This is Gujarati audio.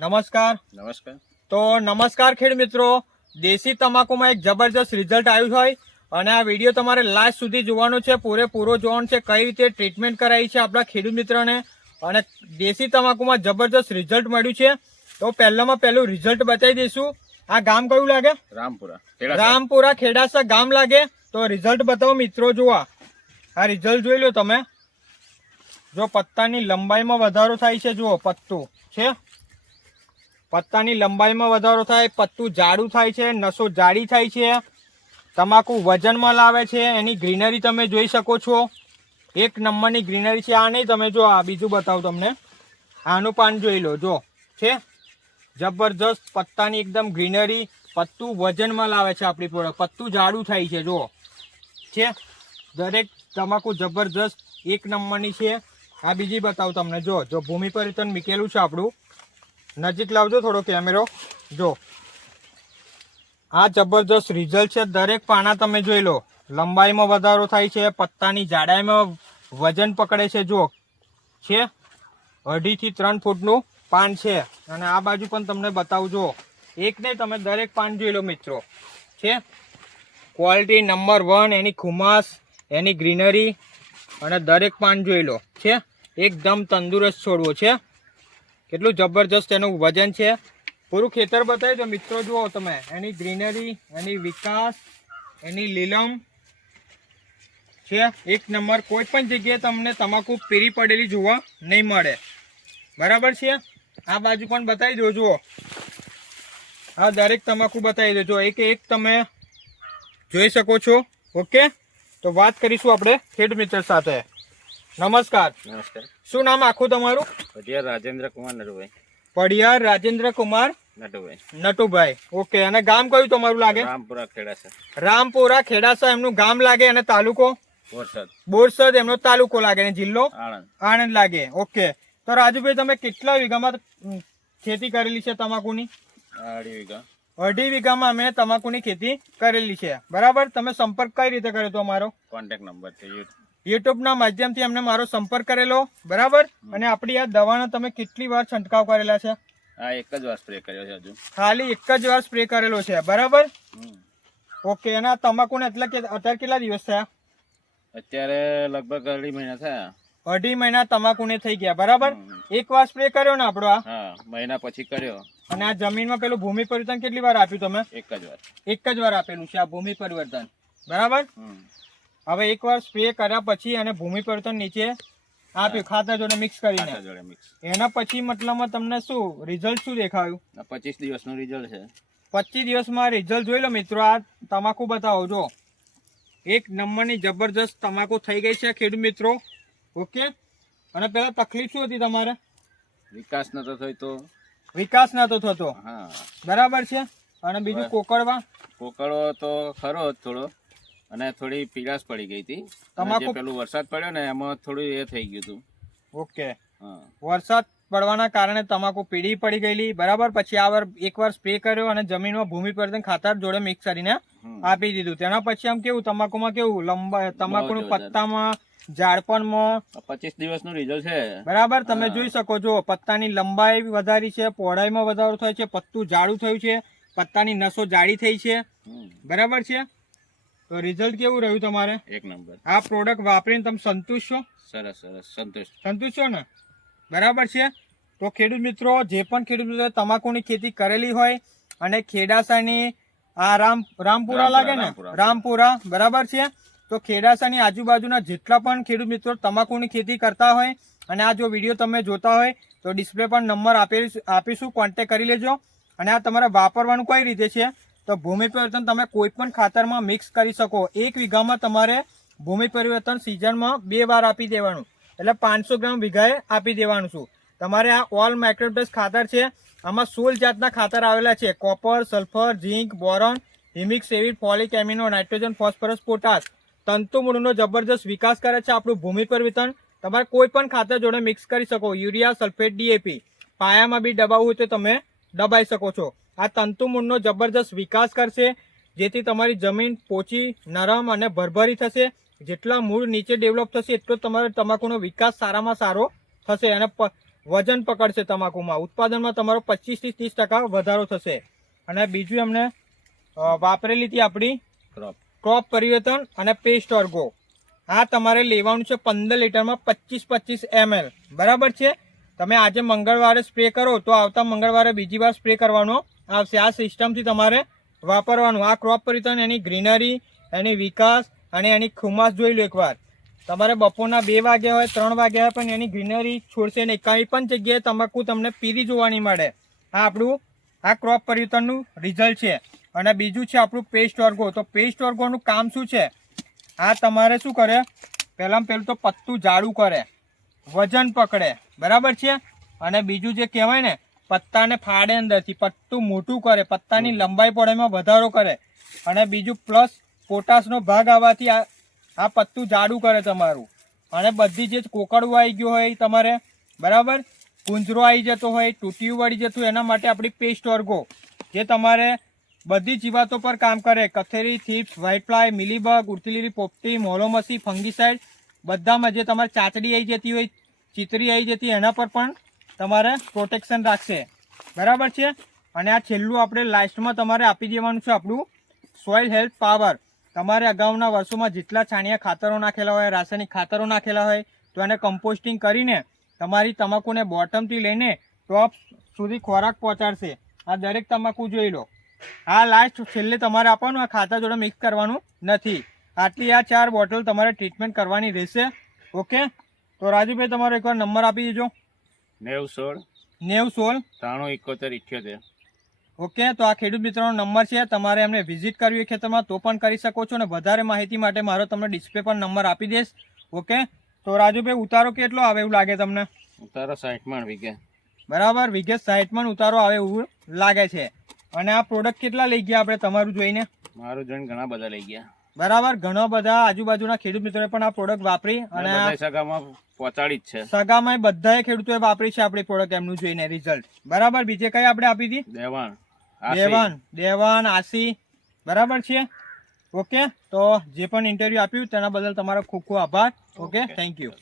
નમસ્કાર. તો નમસ્કાર ખેડ મિત્રો, દેશી તમાકુમાં એક જબરજસ્ત રિઝલ્ટ આવ્યું હોય અને આ વિડીયો તમારે લાસ્ટ સુધી જોવાનો છે, પૂરેપૂરો જોવાનો છે, કઈ રીતે ટ્રીટમેન્ટ કરાવી છે આપણા ખેડૂત મિત્રોને અને દેશી તમાકુમાં જબરજસ્ત રિઝલ્ટ મળ્યું છે. તો પહેલામાં પહેલું રિઝલ્ટ બતાવી દઈશું. આ ગામ કયું લાગે? રામપુરા ખેડાસા ગામ લાગે. તો રિઝલ્ટ બતાવો મિત્રો. જુઓ આ રિઝલ્ટ જોઈ લો તમે. જો પત્તાની લંબાઈમાં વધારો થાય છે, જુઓ પત્તું છે, પત્તાની લંબાઈમાં વધારો થાય, પત્તું જાડું થાય છે, નસો જાડી થાય છે, તમાકુ વજનમાં લાવે છે. એની ગ્રીનરી તમે જોઈ શકો છો, એક નંબરની ગ્રીનરી છે. આ નહીં, તમે જો આ બીજું બતાવું તમને. આનું પાન જોઈ લો, જો છે જબરજસ્ત પત્તાની એકદમ ગ્રીનરી, પત્તું વજનમાં લાવે છે આપણી પ્રોડક્ટ, પત્તું જાડું થાય છે. જો છે દરેક તમાકુ જબરજસ્ત એક નંબરની છે. આ બીજી બતાવું તમને. જો ભૂમિ પરિવર્તન મૂકેલું છે આપણું, નજીક લાવજો થોડો કેમેરો. જો આ જબરજસ્ત રિઝલ્ટ છે. દરેક પાના તમે જોઈ લો, લંબાઈમાં વધારો થાય છે, પત્તાની જાડાઈમાં વજન પકડે છે. જો છે 2.5 થી 3 ફૂટનું પાન છે. અને આ બાજુ પણ તમને બતાવું. જો એક નહીં, તમે દરેક પાન જોઈ લો મિત્રો. છે ક્વોલિટી નંબર 1, એની ખુમાસ, એની ગ્રીનરી અને દરેક પાન જોઈ લો. છે એકદમ તંદુરસ્ત છોડવો છે. કેટલું જબરજસ્ત એનું વજન છે. પૂરું ખેતર બતાવી દો મિત્રો. જુઓ તમે એની ગ્રીનરી, એની વિકાસ, એની લીલમ છે એક નંબર. કોઈ પણ જગ્યાએ તમને તમાકુ પીરી પડેલી જોવા નહીં મળે, બરાબર છે. આ બાજુ પણ બતાવી દો. જુઓ આ દરેક તમાકુ બતાવી દો. જો એક એક તમે જોઈ શકો છો. ઓકે, તો વાત કરીશું આપણે ખેડૂત મિત્ર સાથે. નમસ્કાર. શું નામ આખું તમારું? પડિયાર રાજેન્દ્ર કુમાર નટુભાઈ. પડિયાર રાજેન્દ્ર કુમાર નટુભાઈ. ઓકે, અને ગામ કયું તમારું લાગે? રામપુરા ખેડાસા. રામપુરા ખેડાસા એમનું ગામ લાગે. અને તાલુકો બોરસદ એમનો તાલુકો લાગે. અને જિલ્લો આણંદ લાગે. ઓકે, તો રાજુભાઈ તમે કેટલા વીઘામાં ખેતી કરેલી છે તમાકુની? 2.5 વીઘામાં અમે તમાકુની ખેતી કરેલી છે, બરાબર. તમે સંપર્ક કઈ રીતે કર્યો તો? અમારો કોન્ટેક્ટ નંબર છે યુટ્યુબ ના માધ્યમથી અમને મારો સંપર્ક કરેલો, બરાબર. અને આપણી આ દવાના તમે કેટલી વાર છંટકાવ કરેલા છે? હા, એક જ વાર સ્પ્રે કર્યો છે. હજુ ખાલી એક જ વાર સ્પ્રે કરેલો છે, બરાબર. ઓકે, અને આ તમાકુને અત્યારે કેટલા દિવસ થયા? અત્યારે લગભગ 2.5 મહિના થયા. 2.5 મહિના તમાકુને થઈ ગયા, બરાબર. એક વાર સ્પ્રે કર્યો ને આપણો આ? હા, મહિના પછી કર્યો. અને આ જમીનમાં પેલું ભૂમિ પરિવર્તન કેટલી વાર આપ્યું તમે? એક જ વાર આપેલું છે આ ભૂમિ પરિવર્તન, બરાબર. હવે એક વાર સ્પ્રે કર્યા પછી અને ભૂમિ પરિવર્તન નીચે આપ્યું ખાતર જોડે મિક્સ કરીને, એના પછી મતલબમાં તમને શું રિઝલ્ટ શું દેખાયું? 25 દિવસનું રિઝલ્ટ છે. 25 દિવસમાં રિઝલ્ટ જોઈ લો મિત્રો. આ તમાકુ બતાવો. જો એક નંબરની જબરજસ્ત તમાકુ થઈ ગઈ છે ખેડૂત મિત્રો. ઓકે, અને પેલા તકલીફ શું હતી તમારે? વિકાસ નતો થતો. વિકાસ નતો થતો, હા, બરાબર છે. અને બીજું કોકડવા? કોકડવો તો ખરો થોડો, અને થોડી પીળાશ પડી ગઈ હતી. તમાકુ પેલું વરસાદ પડ્યો ને એમાં થોડું એ થઈ ગયું હતું. ઓકે, વરસાદ પડવાના કારણે તમાકુ પીળી પડી ગયેલી, બરાબર. પછી આ વાર એકવાર સ્પ્રે કર્યો અને જમીનમાં ભૂમિ પરિવર્તન ખાતર જોડે મિક્સ કરીને આપી દીધું. તેના પછી આમ કેવું તમાકુમાં કેવું લંબા, તમાકુનું પત્તામાં, ઝાડપણમાં 25 દિવસનું રિઝલ્ટ છે, બરાબર. તમે જોઈ શકો છો પત્તાની લંબાઈ વધારી છે, પહોળાઈમાં વધારો થયો છે, પત્તું જાડું થયું છે, પત્તાની નસો જાડી થઈ છે, બરાબર છે. તો રિઝલ્ટ કેવું રહ્યું તમારે? એક નંબર. આ પ્રોડક્ટ વાપરીને તમે સંતુષ્ટ છો? સરસ, સંતુષ્ટ છો ને? બરાબર છે. તો ખેડૂત મિત્રો, જે પણ ખેડૂત મિત્રો તમાકુની ખેતી કરેલી હોય અને ખેડાસાની આ રામપુરા લાગે ને, રામપુરા, બરાબર છે. તો ખેડાસાની આજુબાજુના જેટલા પણ ખેડૂત મિત્રો તમાકુની ખેતી કરતા હોય અને આ જો વિડીયો તમે જોતા હોય તો ડિસ્પ્લે પર નંબર આપીશું, કોન્ટેક્ટ કરી લેજો. અને આ તમારે વાપરવાનું કઈ રીતે છે? તો ભૂમિ પરિવર્તન તમે કોઈ પણ ખાતરમાં મિક્સ કરી શકો. 1 વીઘામાં તમારે ભૂમિ પરિવર્તન સિઝનમાં 2 વાર આપી દેવાનું, એટલે 500 ગ્રામ વીઘાએ આપી દેવાનું છું. તમારે આ ઓલ માઇક્રોપ્લસ ખાતર છે. આમાં 16 જાતના ખાતર આવેલા છે: copper, sulphur, zinc, boron, humic, seaweed, folic amino, nitrogen, phosphorus, potash. તંતુમૂળનો જબરજસ્ત વિકાસ કરે છે આપણું ભૂમિ પરિવર્તન. તમારે કોઈ પણ ખાતર જોડે મિક્સ કરી શકો. Urea, sulphate, DAP. પાયામાં બી દબાવવું હોય તો તમે દબાઈ શકો છો. આ તંતુમૂળનો જબરજસ્ત વિકાસ કરશે, જેથી તમારી જમીન પોચી, નરમ અને ભરભરી થશે. જેટલા મૂળ નીચે ડેવલપ થશે એટલો તમારે તમાકુનો વિકાસ સારામાં સારો થશે. અને વજન પકડશે તમાકુમાં, ઉત્પાદનમાં તમારો 25 થી 30% વધારો થશે. અને બીજું એમને વાપરેલી હતી આપણી ક્રોપ પરિવર્તન અને પેસ્ટ ઓર્ગો. આ તમારે લેવાનું છે 15 લીટરમાં 25 ml. બરાબર છે. તમે આજે મંગળવારે સ્પ્રે કરો તો આવતા મંગળવારે બીજી વાર સ્પ્રે કરવાનો આવશે. આ સિસ્ટમથી તમારે વાપરવાનું. આ ક્રોપ પરિવર્તન, એની ગ્રીનરી, એની વિકાસ અને એની ખુમાસ જોઈ લો એકવાર. તમારે બપોરના 2 વાગ્યા હોય 3 વાગ્યા હોય પણ એની ગ્રીનરી છોડશે નહીં. કંઈ પણ જગ્યાએ તમાકુ તમને પીળી જોવાની મળે. આ આપણું આ ક્રોપ પરિવર્તનનું રિઝલ્ટ છે. અને બીજું છે આપણું પેસ્ટ ઓર્ગો. તો પેસ્ટ ઓર્ગોનું કામ શું છે? આ તમારે શું કરે? પહેલાં પહેલું તો પત્તું જાડું કરે, વજન પકડે. બરાબર છે. અને બીજું જે કહેવાય ને, પત્તાને ફાડે અંદરથી, પત્તું મોટું કરે, પત્તાની લંબાઈ પહોળાઈમાં વધારો કરે. અને બીજું પ્લસ પોટાશનો ભાગ આવવાથી આ પત્તું જાડું કરે તમારું. અને બધી જે કોકડું આવી ગયું હોય તમારે, બરાબર, કુંજરો આવી જતો હોય, તૂટિયું વળી જતું, એના માટે આપણી પેસ્ટ ઓર્ગો જે તમારે બધી જીવાતો પર કામ કરે. કથેરી, થીપ્સ, વ્હાઇટ ફ્લાય, મિલીબગ, ઉડતી લીલી પોપટી, મોલોમસી, ફંગીસાઇડ, બધામાં જે તમારે ચાચડી આવી જતી હોય, ચીતરી આવી જતી, એના પર પણ તમારે પ્રોટેક્શન રાખશે. બરાબર છે. અને આ છેલ્લું આપણે લાસ્ટમાં તમારે આપી દેવાનું છે આપણું સોઇલ હેલ્થ પાવર. તમારે અગાઉના વર્ષોમાં જેટલા છાણિયા ખાતરો નાખેલા હોય, રાસાયણિક ખાતરો નાખેલા હોય, તો એને કમ્પોસ્ટિંગ કરીને તમારી તમાકુને બોટમથી લઈને ટોપ સુધી ખોરાક પહોંચાડશે. આ દરેક તમાકુ જોઈ લો. આ લાસ્ટ છેલ્લે તમારે આપવાનું. આ ખાતર જોડે મિક્સ કરવાનું નથી. આટલી આ 4 બોટલ તમારે ટ્રીટમેન્ટ કરવાની રહેશે. ઓકે. તો રાજુભાઈ તમારો એકવાર નંબર આપી દેજો. 90 16 93 71 78. ઓકે. તો આ ખેડૂત મિત્રોનો નંબર છે. તમારે એમને વિઝિટ કરવી હોય ખેતરમાં તો પણ કરી શકો છો. અને વધારે માહિતી માટે મારો તમને ડિસ્પ્લે પર નંબર આપી દઈશ. ઓકે. તો રાજુભાઈ ઉતારો કેટલો આવે એવું લાગે તમને? ઉતારો 60 મણ વીઘે. બરાબર, વીઘે 60 મણ ઉતારો આવે એવું લાગે છે. અને આ પ્રોડક્ટ કેટલા લઈ ગયા આપણે તમારું જોઈને? મારું જોઈને ઘણા બધા લઈ ગયા. બરાબર, ઘણા બધા આજુબાજુના ખેડૂત મિત્રોએ પણ આ પ્રોડક્ટ વાપરી અને સગામાં પહોંચાડી જ છે. સગામાં બધાએ ખેડૂતોએ વાપરી છે આપણી પ્રોડક્ટ એમનું જોઈને રિઝલ્ટ. બરાબર. બીજે કઈ આપણે આપી હતી? દેવાન, આસી. બરાબર છે. ઓકે. તો જે પણ ઇન્ટરવ્યુ આપ્યું તેના બદલ તમારો ખૂબ ખૂબ આભાર. Okay, thank you.